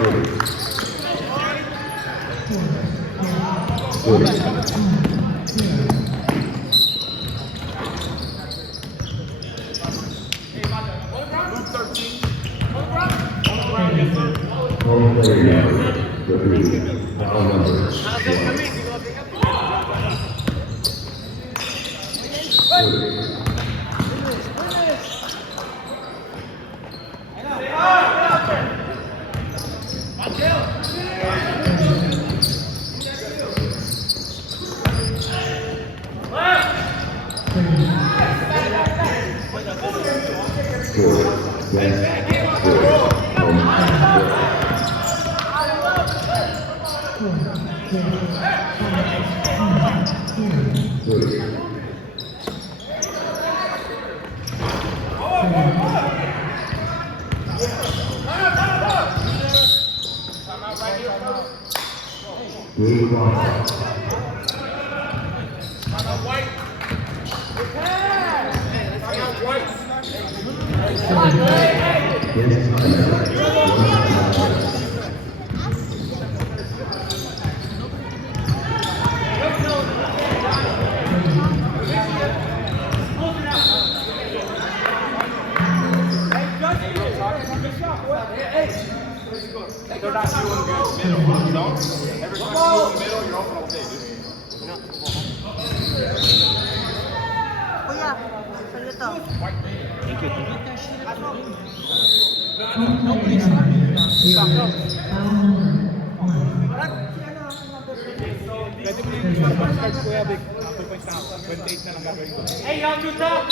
Kuya, sa'yo to. Pwede mo yung start kuya, big. Apple points na ako. 28 na lang gagawin ko. Hey, y'all do that!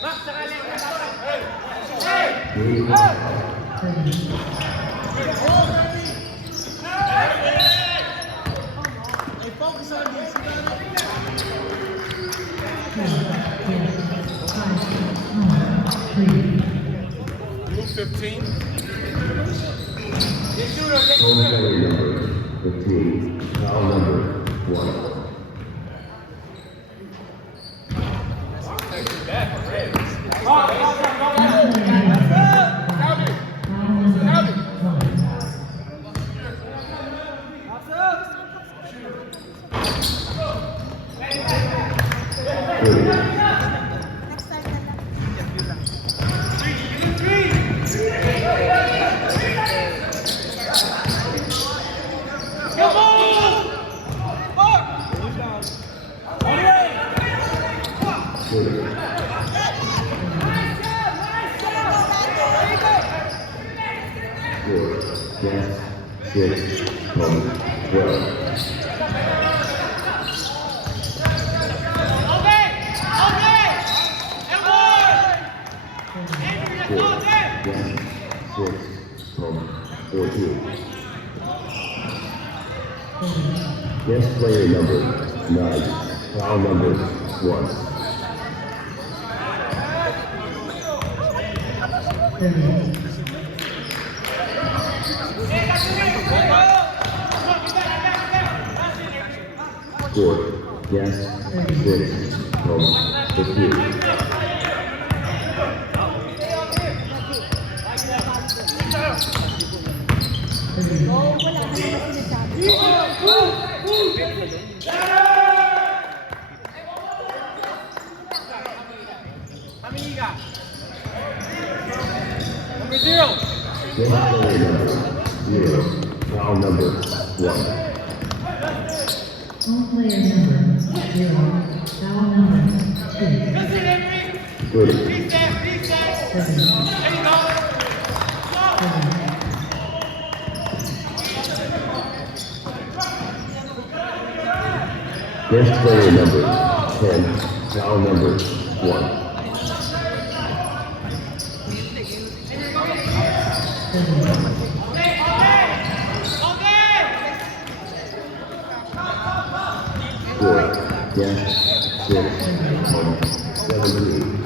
Max, sakali ang kata. Hey! Hey, focus on this. Move 15. Get shooter, get shooter. 15, foul number 1. Guest player number 9, foul number 1. Score, guest 6 from 15. Number 0. Guest player number 0, foul number 1. Home player number 0, foul number 2. 30. Guest player number 10, foul number 1. Score, guest 6 from 17.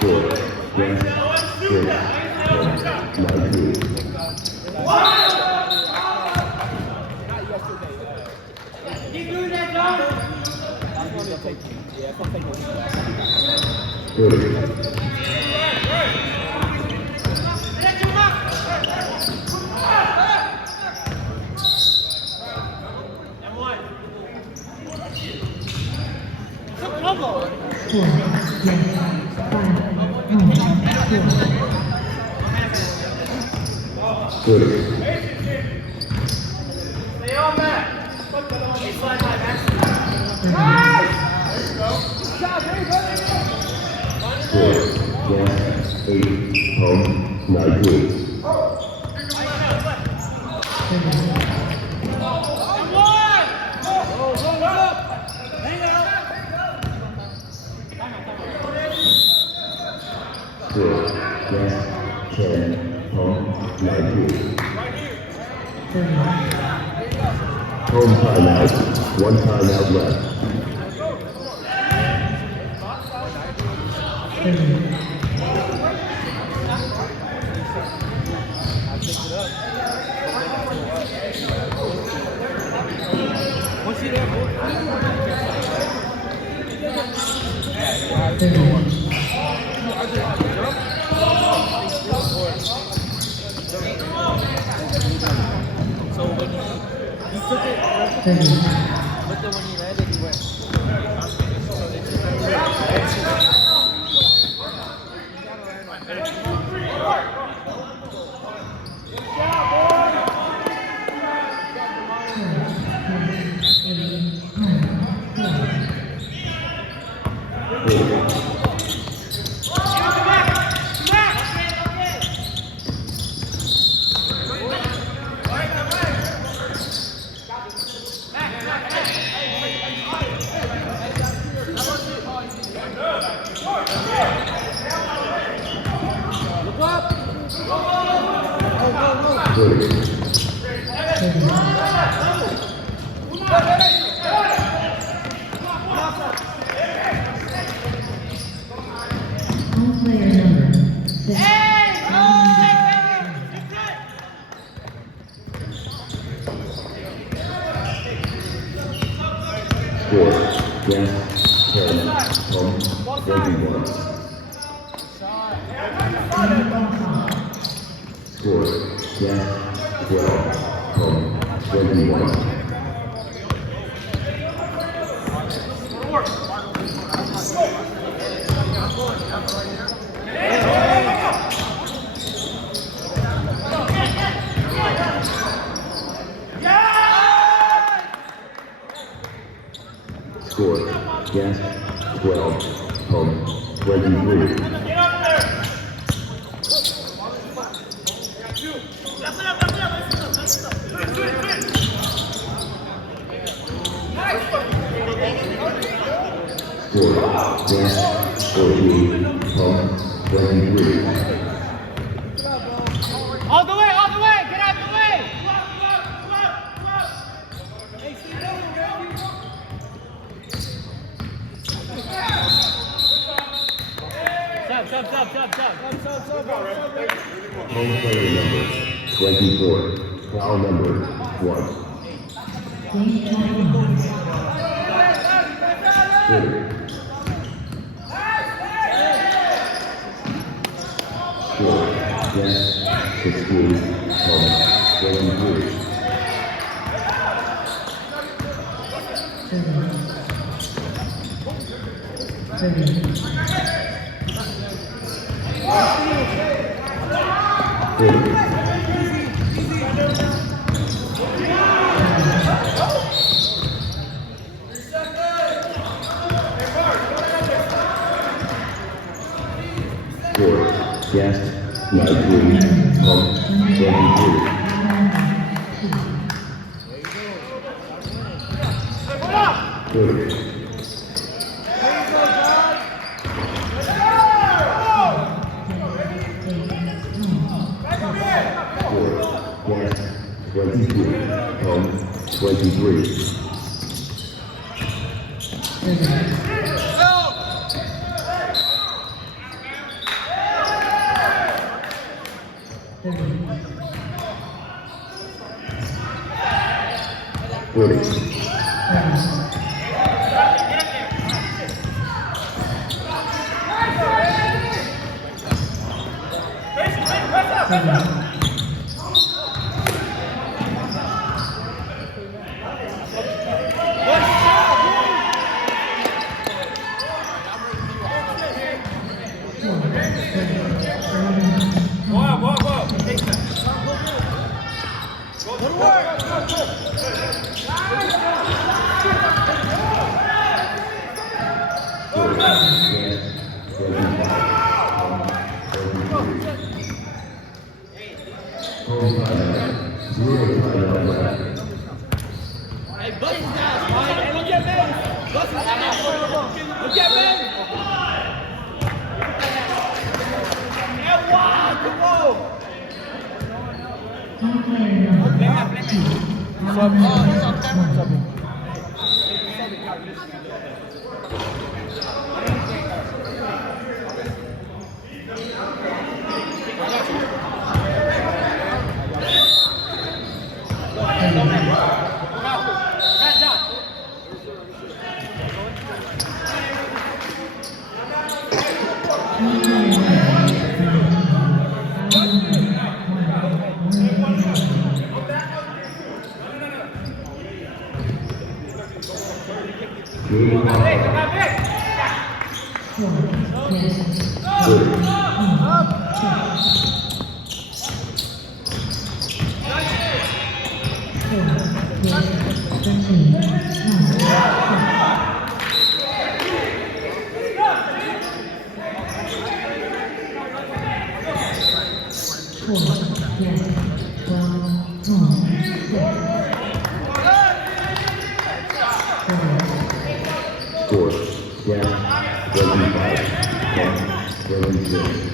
Score, guest 6 from 19. say, yeah, don't take it. 30. Four, yes, 5, 30. Score, yes, 8, home, 19. 4, yes, 10, home, 19. 30, Home timeout, one timeout left. 30, Once you're there, boy. 30, So when he took it, 30, but then when he landed, he went. Look up! 30. home player number 6, Score, yes, 10, home, 21. Score, yes, 12, home, 21. Score, yes, 12, home, 23. Score, yes, 14, home, 23. All the way, get out the way! Stop. Home player number 24, foul number 1. game 21, 30. Score, yes, 16, home, 23. 30, 30. Score, yes, 19, home, 23. 30. Score, yes, 22, home, 23. 40. Boa, boa, boa. Good work. Home player number 2. Foul number 1. Home player Score, yes, 25, 10, 26.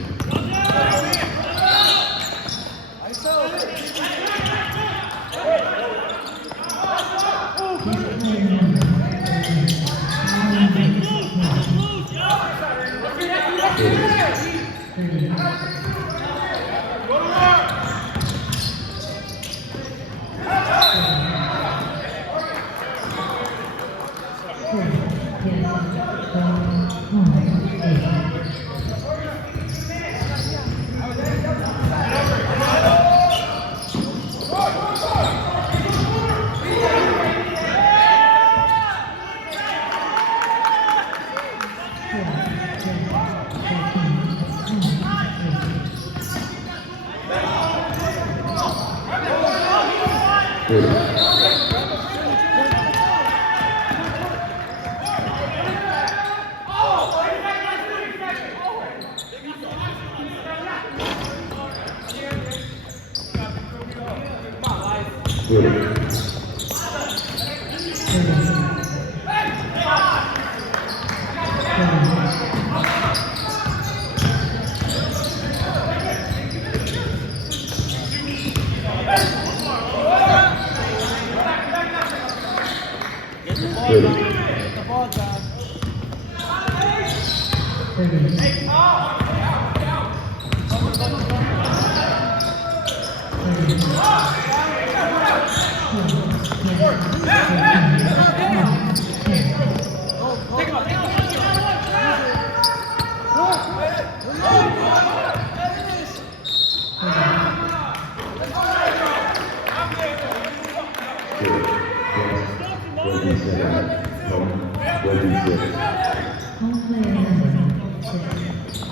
Home player number 6.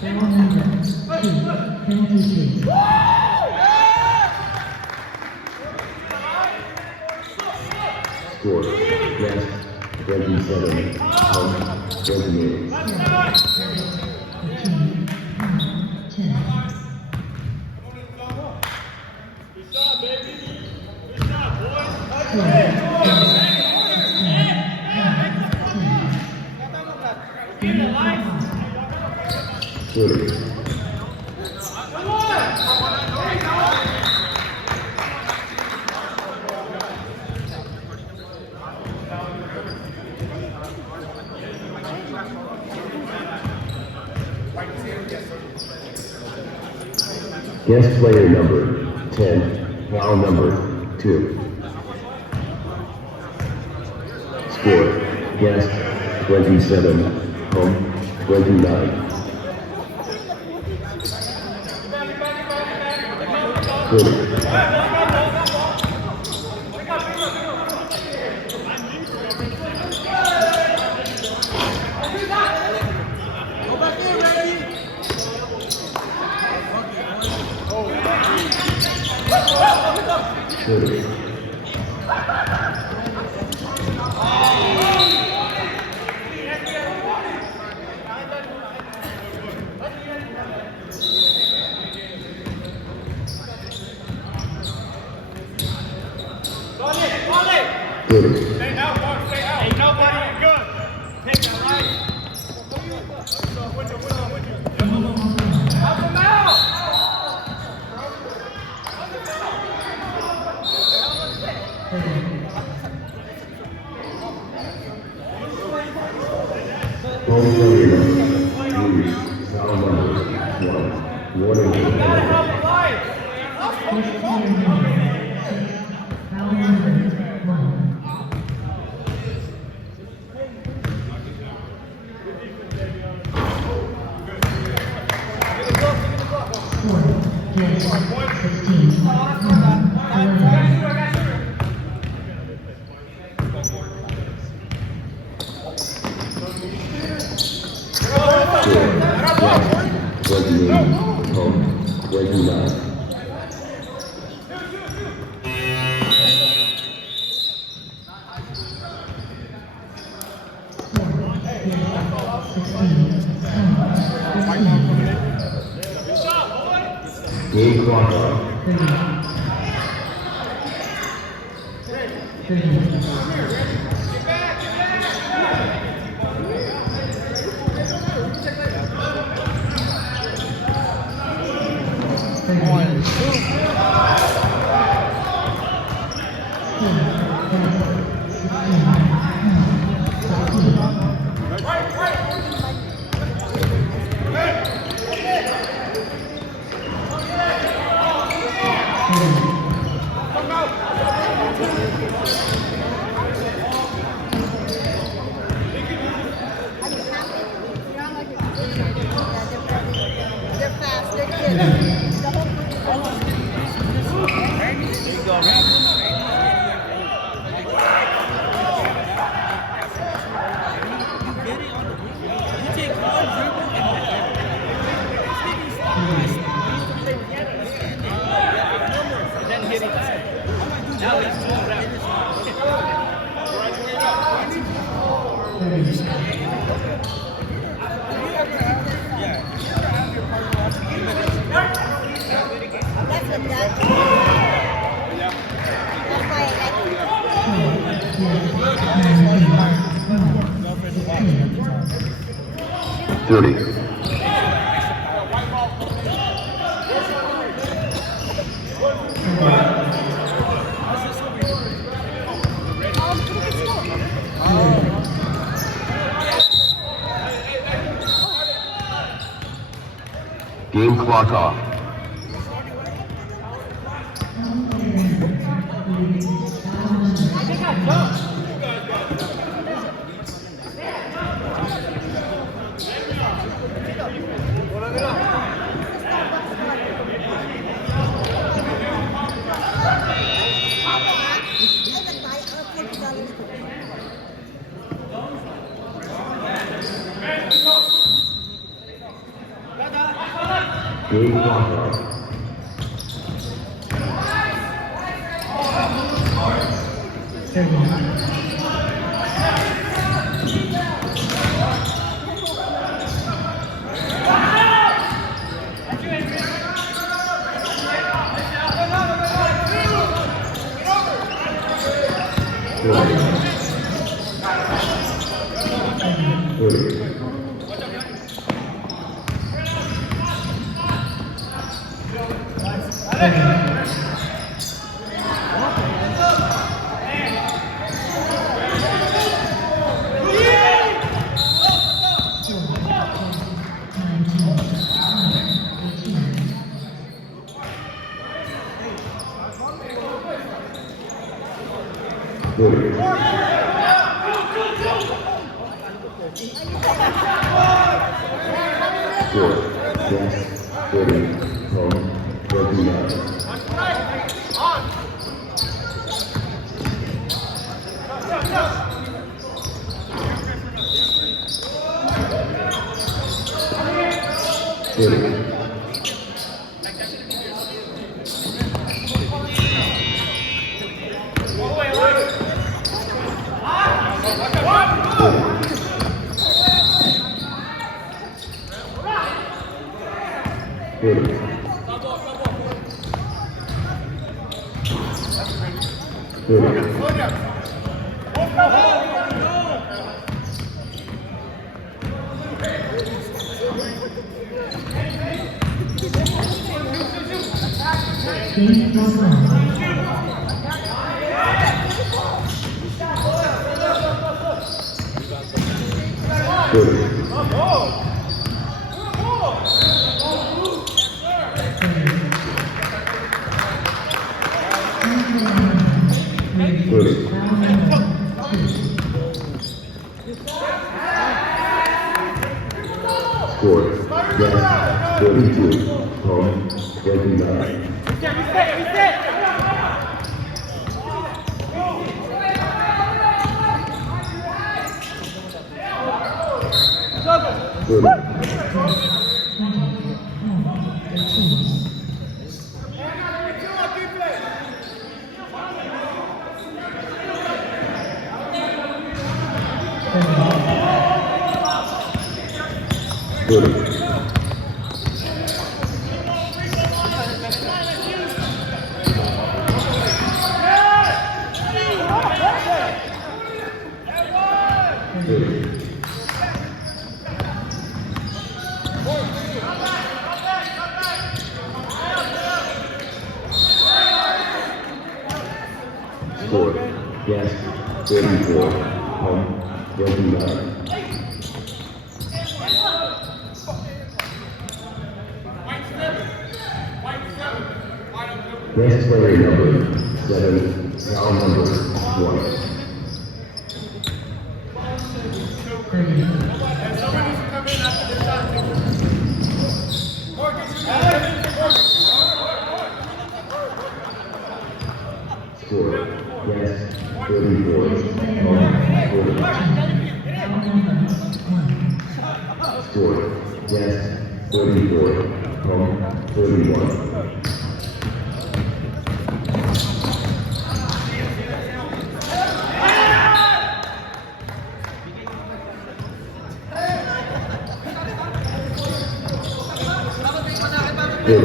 Foul number 2. Penalty 3. Score, yes, 27, 28. 10. Guest player number 10, foul number 2. Score, guest 27, home 29. 30. Stay out, Mark. Stay out. Ain't nobody good. Take that right. Help him out. Home player number 3, foul number 1. Warning to the penalty. First player number 6, foul number 1. Score, yes, 15, 11. Score 28. Home 29. Game clock on. They're fast, they're kids. The whole That's what that's why I like 30. Game clock off. Game clock off. 30. Score, yes, 30, home, 29. 30. Good. Game over. Score. Yes. 32. Home. 29. Good. Good. Score. Yes. 34. Home. 29. Next player number 7, foul number 1. Score. Yes. 34. Home. 40. Score. Yes. 34. Home. 31. Good. Good.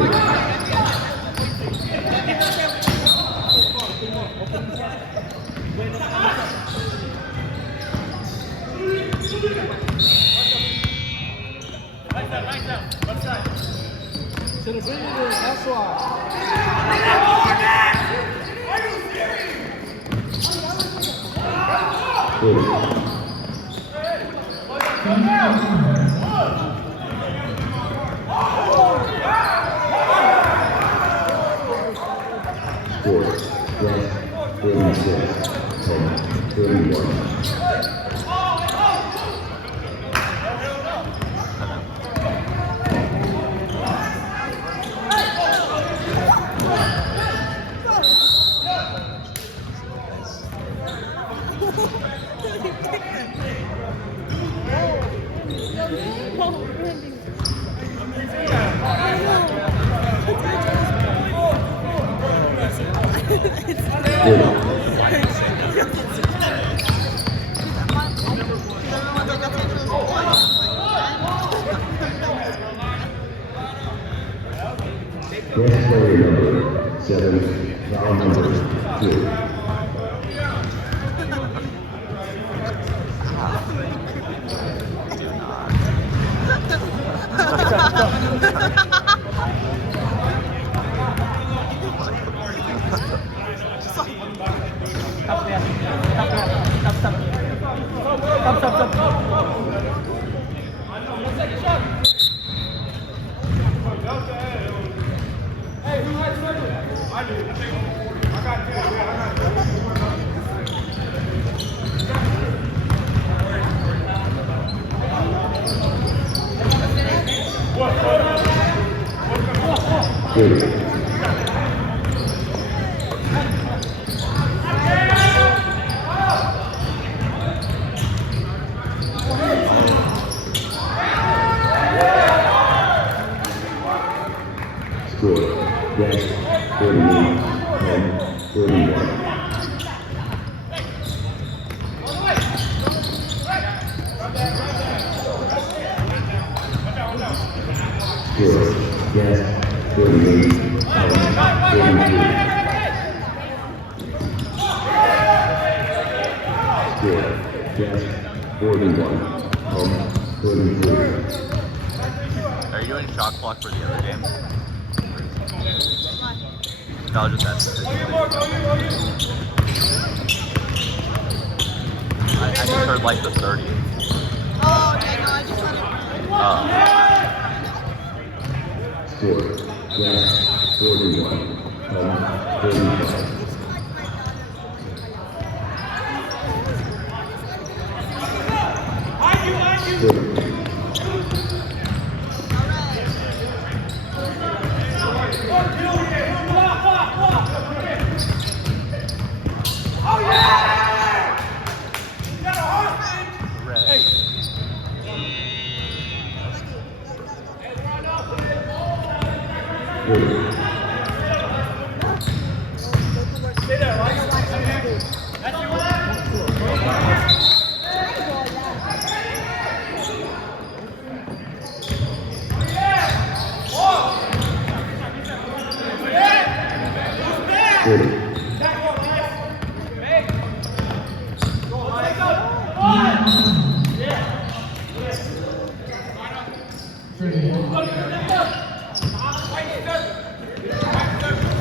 Score. Yes. 36. Home. 31. Good. Next player number 7, foul number 2. Score, Guest, 41, home, 33. Are you doing shot clock for the other game? No, I'll just ask. I just heard like the 30. Oh, okay, no, I just wanted. Score, Guest, 41, home, 35.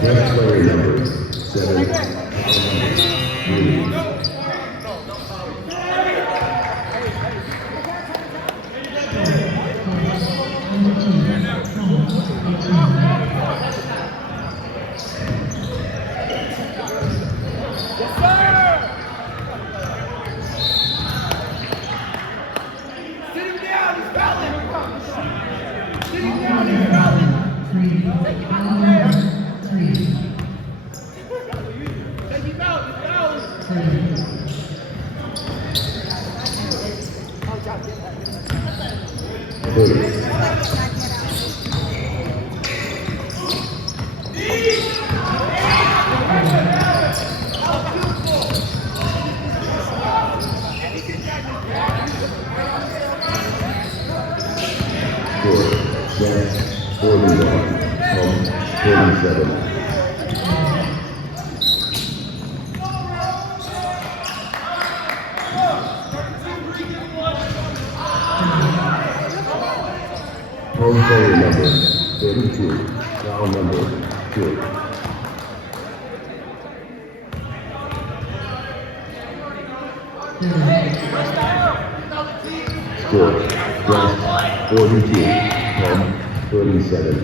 Next player number 7, Score, Guest, 41, home, 37. Home player number 32, foul number 2. Score, Guest, 42, home, 37.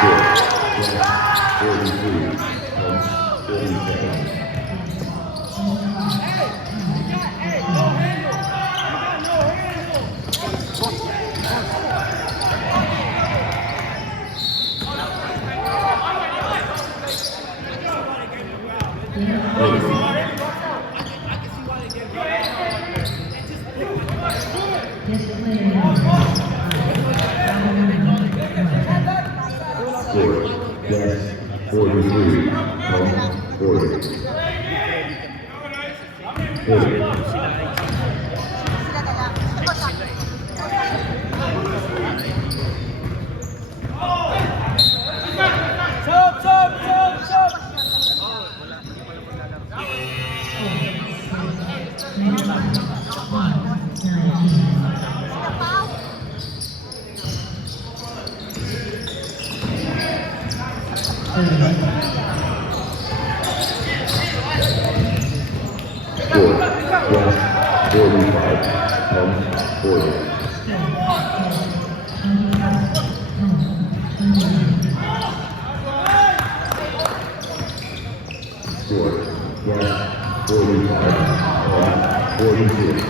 Score, Guest, 43, home, 37. Score, Guest, 43, home, 40. 40. Score, Guest, 45, home, 40. Score, Guest, 45, home, 42.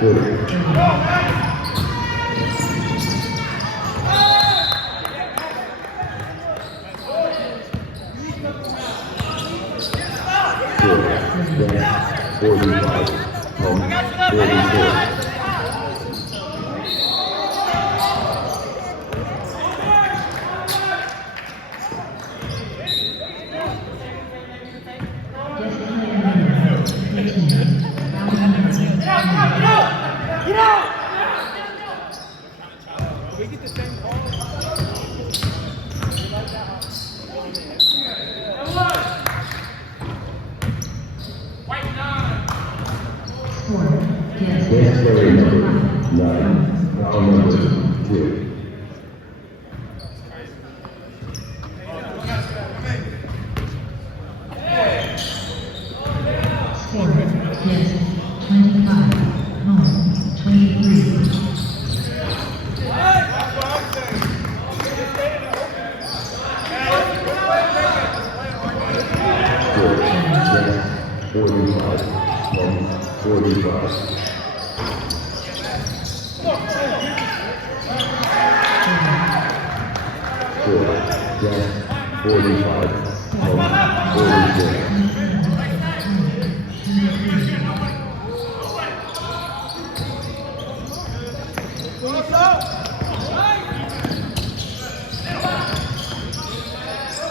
Score, Guest, 45, home, 44. Guest player number 9, foul number 2. Score, yes, 25, home, 23. Score, yes, 45, home, 45. Score, yes, 45, home, 46. Score, yes,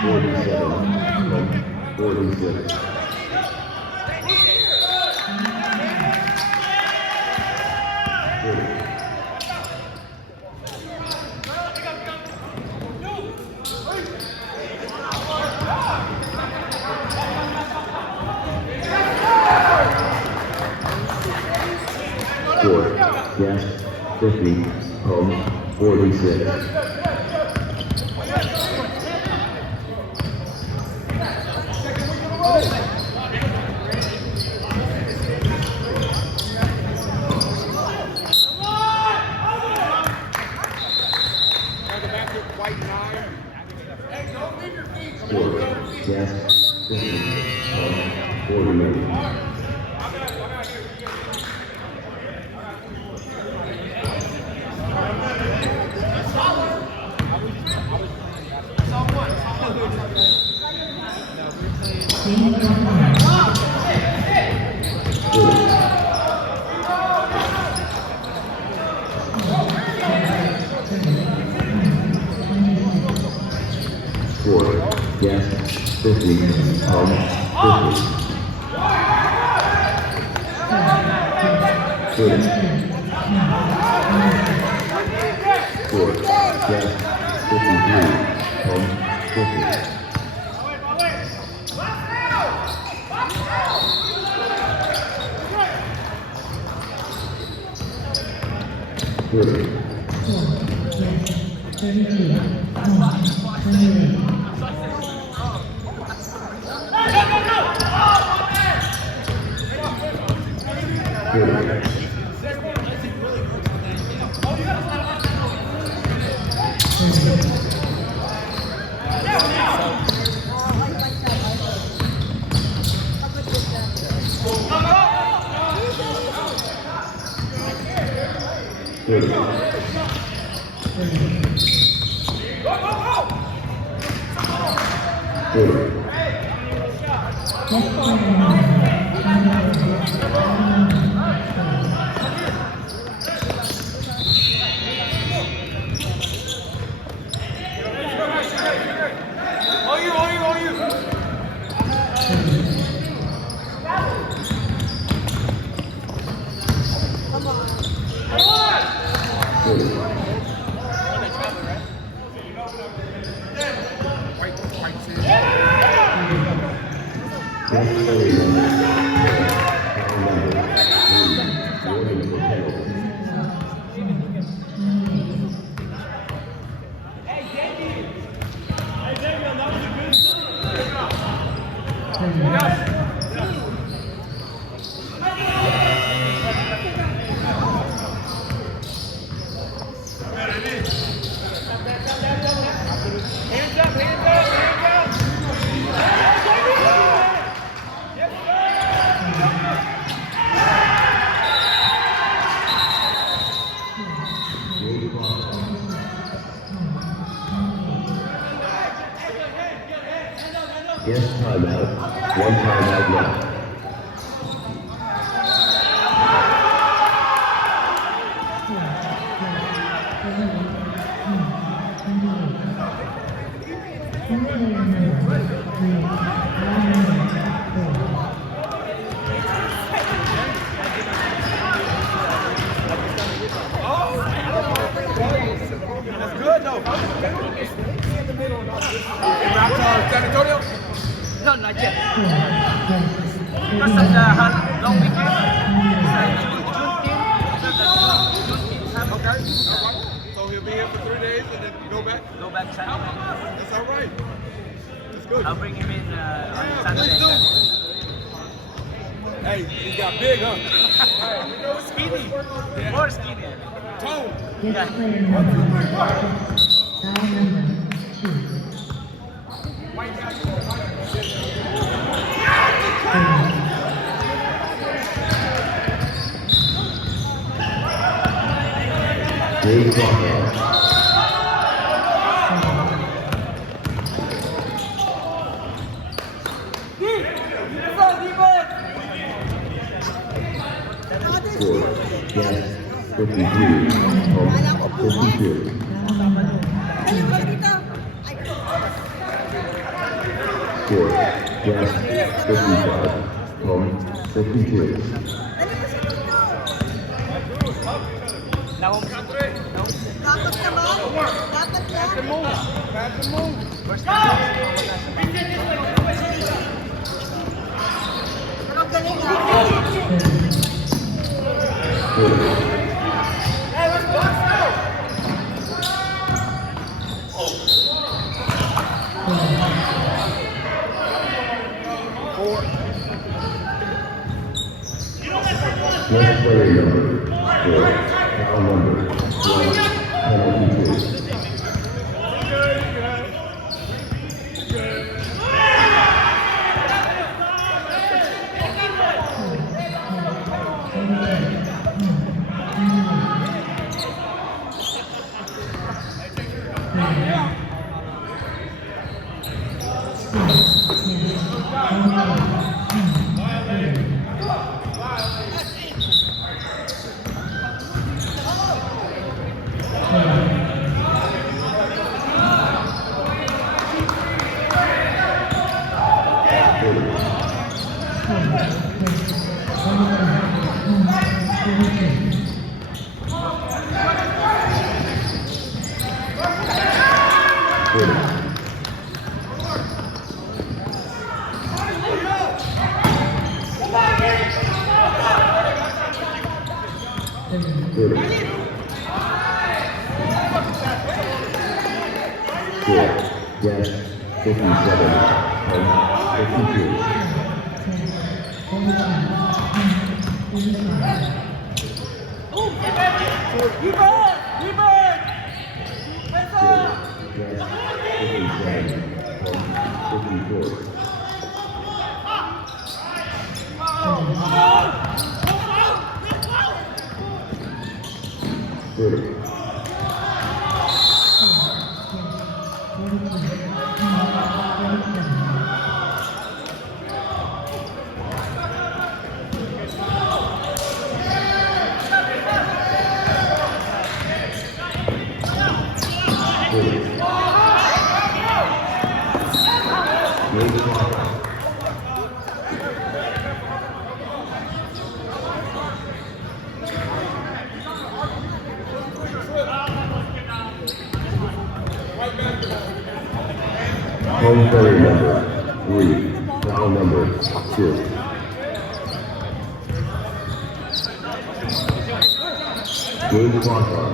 47, home, 46. Score, yes, 50, home, 46. Score, yes, 50, home, 48. Score, yes, 50, home, 50. 30. Score, yes, 53, home, 50. 30. Yes, 32, home, 28. Yes, timeout. One timeout left. That's good though. San Antonio? No, not weekend. Four. Yes. Because of the 39. long weekend. Okay. All right. So he'll be here for 3 days and then go back. Go back Saturday. That's all right. That's good. I'll bring him in on Yeah, Saturday. please do. Hey, he got big, huh? Skinny. More skinny. Tone. Yes, player number. Foul number 2. 30. Game clock out. Score. Yes. 52. Home. 52. Score. Yes. 55. Home. 52. Now, Dapat naman. Dapat yan. Pass the move. Pero galing lang. 30. Next player number 4. Foul number 1. Penalty 2. Yes, 57. Home. 52. Yes, 57. Home. 54. Home player number 3. Foul number 2. Game clock on.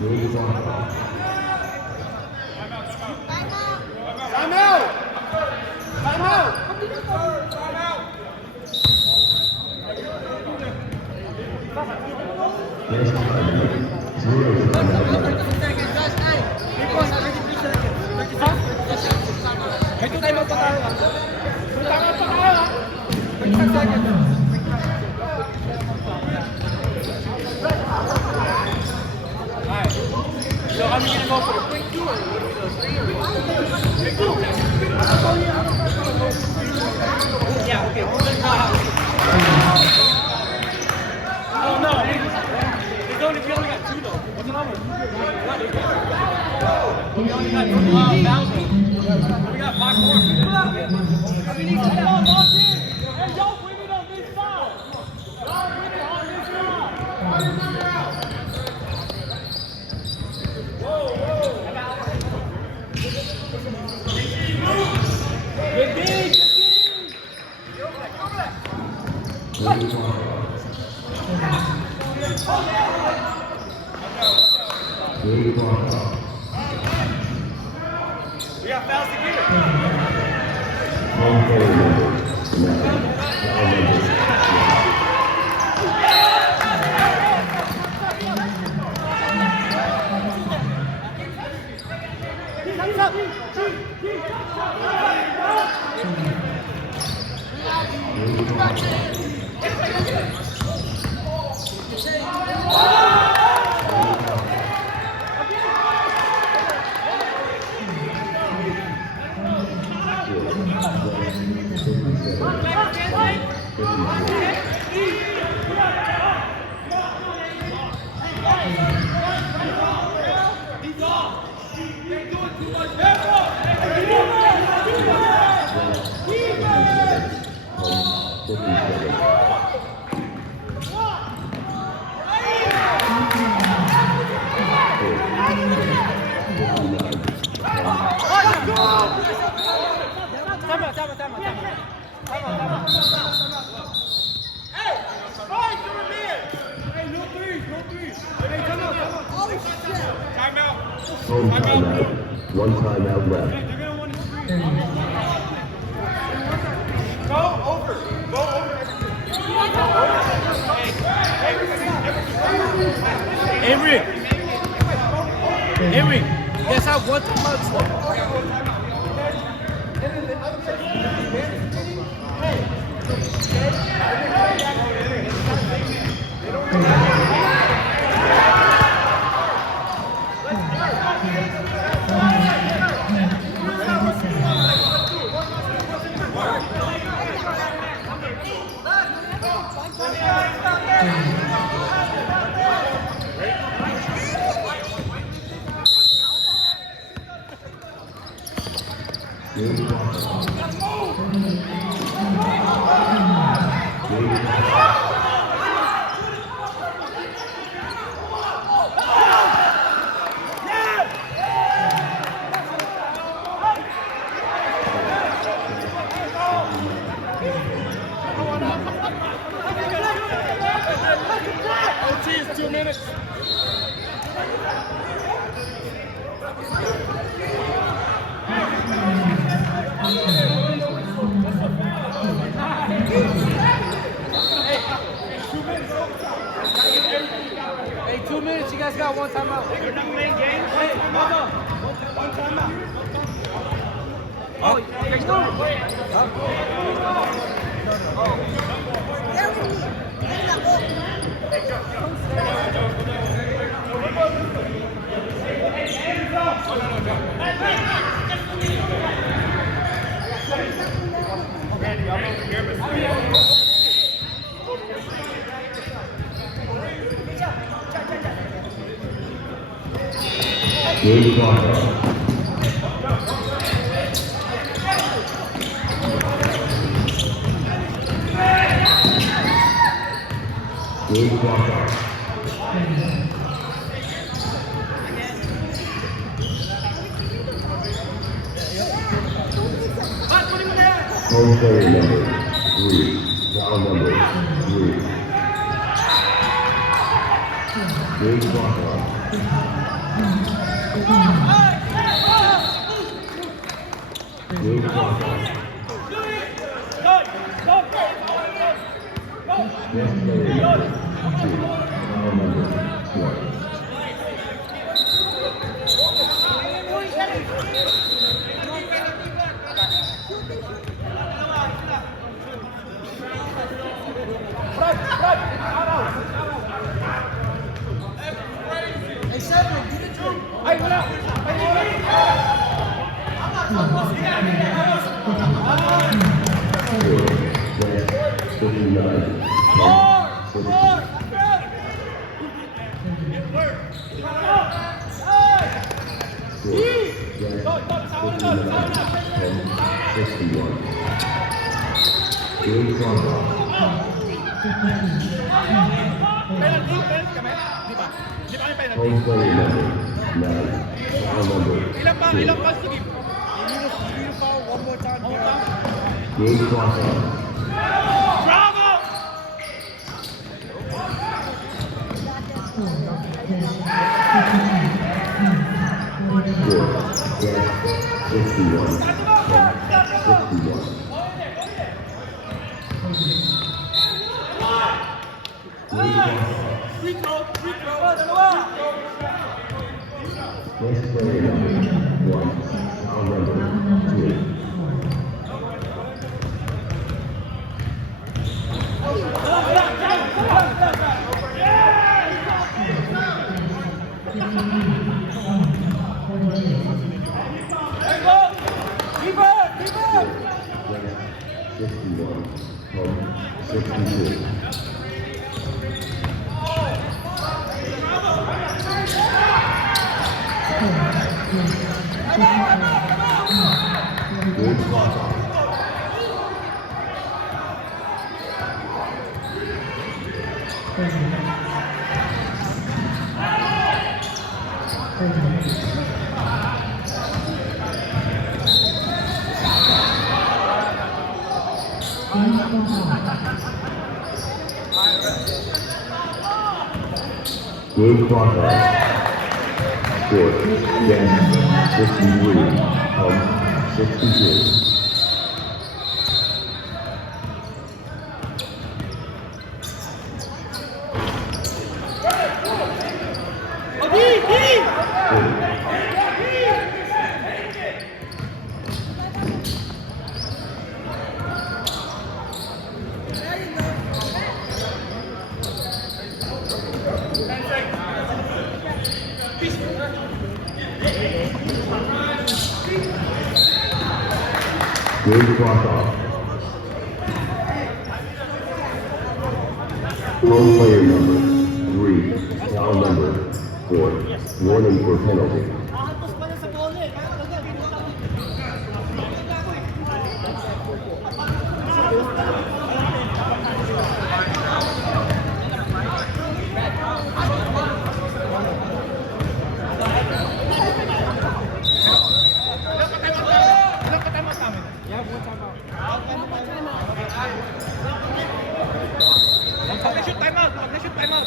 Game clock on. Time out. Time out. Time out. Next time, 0 time. May 2 time out pa tayo. 2 time out pa tayo. 25 seconds. Alright. So kami gonna go for the quick two or yeah, okay. Oh no. We only got 2 though. What's the number? We only got 2,000. We got 5 more. We need to get on, Hey, y'all, we need on this. We got fouls to give. Home player number 9. Foul number 1. Home timeout. 1 timeout left. Avery! Avery! You guys have one timeout left. Game OT is 2 minutes. Hey, 2 minutes. You guys got one timeout. They're not playing games. Hey, mama. One timeout. Oh, you guys know. Game clock up. Game clock up. Home player number 3. Foul number 3. Game clock up. Game clock up. Best player number 2. Foul number 1. West 59. Game clock up. Home player number 9. Foul number 2. Game clock up. Score. West 61. 61. Next player number 1, foul number 2. Keep up! 61. 62. Good clock off. Good clock off. Score, yes, 63, 62. Good clock off. Role player number 3, foul number 4. Warning for penalty. Nakakapos pa na sa bola eh. Kaya talaga, Pag-na-shoot, time out! Pag-na-shoot, time out!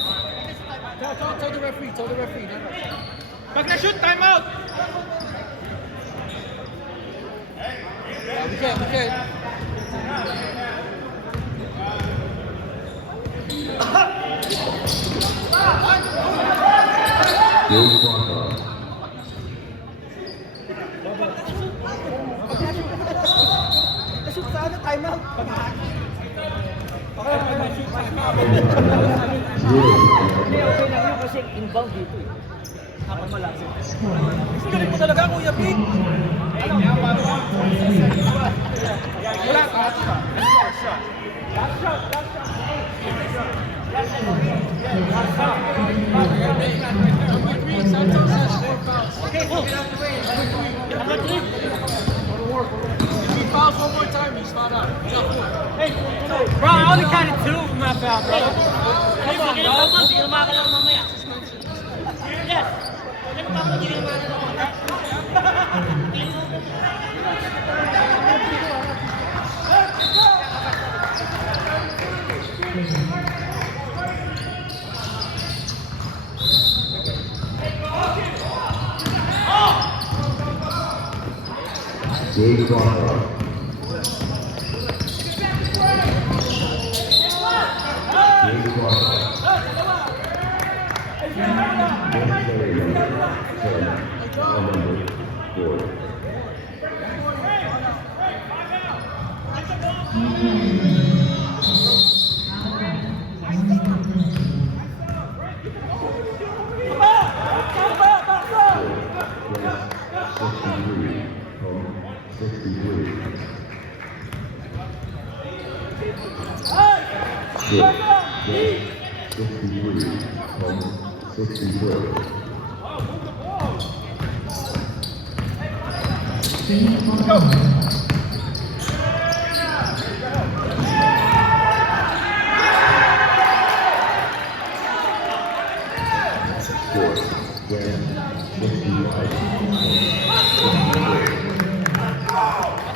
Tell the referee, tell the referee. Pag-na-shoot, time out! We can't. Good clock off. Shoot sa ano, time out. Hindi, okay lang yun kasi inbound dito eh. Kapag malapit. Galing mo talaga, Kuya Pete. Wala ka. Okay, so get out the way. Number 3. If he fouls one more time, he's fouled out. Hey, bro, I only counted 2 from that foul, bro. Come on, bro. Hindi ka makakalaro mamaya. Yes. Hindi ka makakalaro mamaya. Good clock off. Good clock off. Next player number 10, foul number 4. Yes, 63, 64. Score, yes, 65, 64.